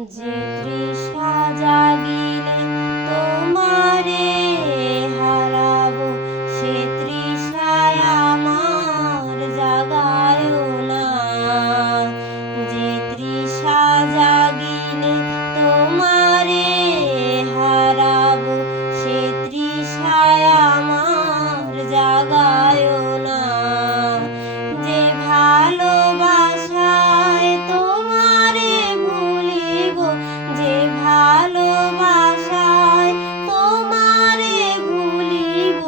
যে তৃষা জাগিলে তোমারে হারাবো, সে তৃষায় আমার জাগায়ও না। যে তৃষা জাগিলে তোমারে হারাবো, সে তৃষায় আমার জাগায়ও না। যে ভালোবাসায় তোমারে ভুলিব, যে ভালোবাসায় তোমারে ভুলিব,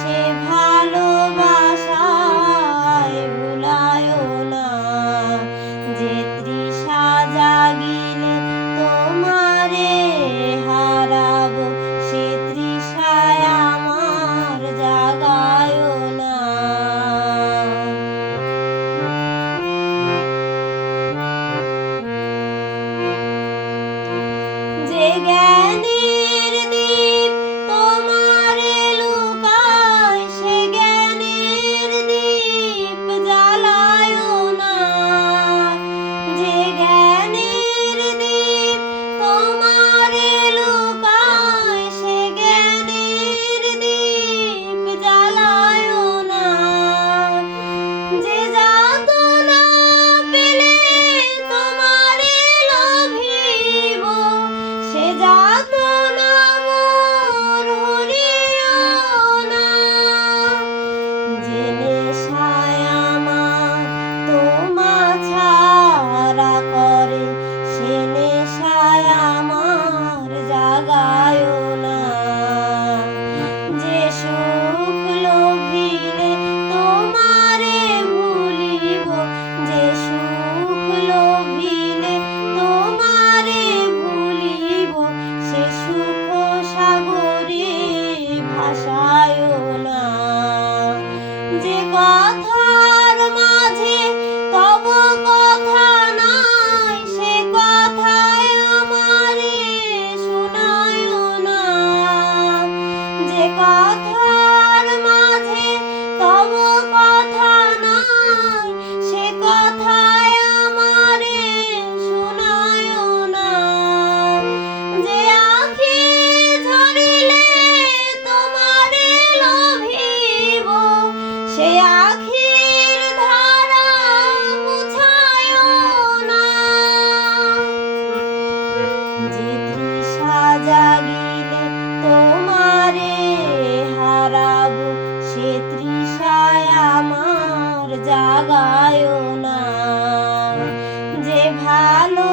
সে ভালোবাসায় ভুলায়ও না। যে তৃষা জাগিলে তোমারে হারাবো, সে তৃষায় আমার জাগায়ও না। যে জ্ঞানের দীপ তোমারে লুকায়, সে জ্ঞানের দীপ জ্বালায়ও না। যে জ্ঞানের দীপ তোমারে লুকায়, সে জ্ঞানের দীপ জ্বালায়ও না। যে যাতনা পেলে তোমারে লোভিব, সে যাতনা মোর হরিও না। যে নেশায় আমার তোমা ছাড়া করে, সে নেশায় আমার জাগায়ও না। যে সুখ লোভিলে তোমারে ভুলিব, যে সুখ লোভিলে তোমারে ভুলিব, সে সুখ সাগরে ভাসায়ও না। যে কথার মাঝে তব কথা নাই, সে কথায় আমারে শোনায়ও না। যে কথার মাঝে তব কথা নাই, সে কথায় আমারে শোনায়ও না। যে আখি ঝরিলে তোমারে লোভিব, সে আখির ধারা মুছায়ও না। যে তৃষা জাগিলে তোমারে হারাবো, সে তৃষায় আমার জাগায়ও না। যে ভালো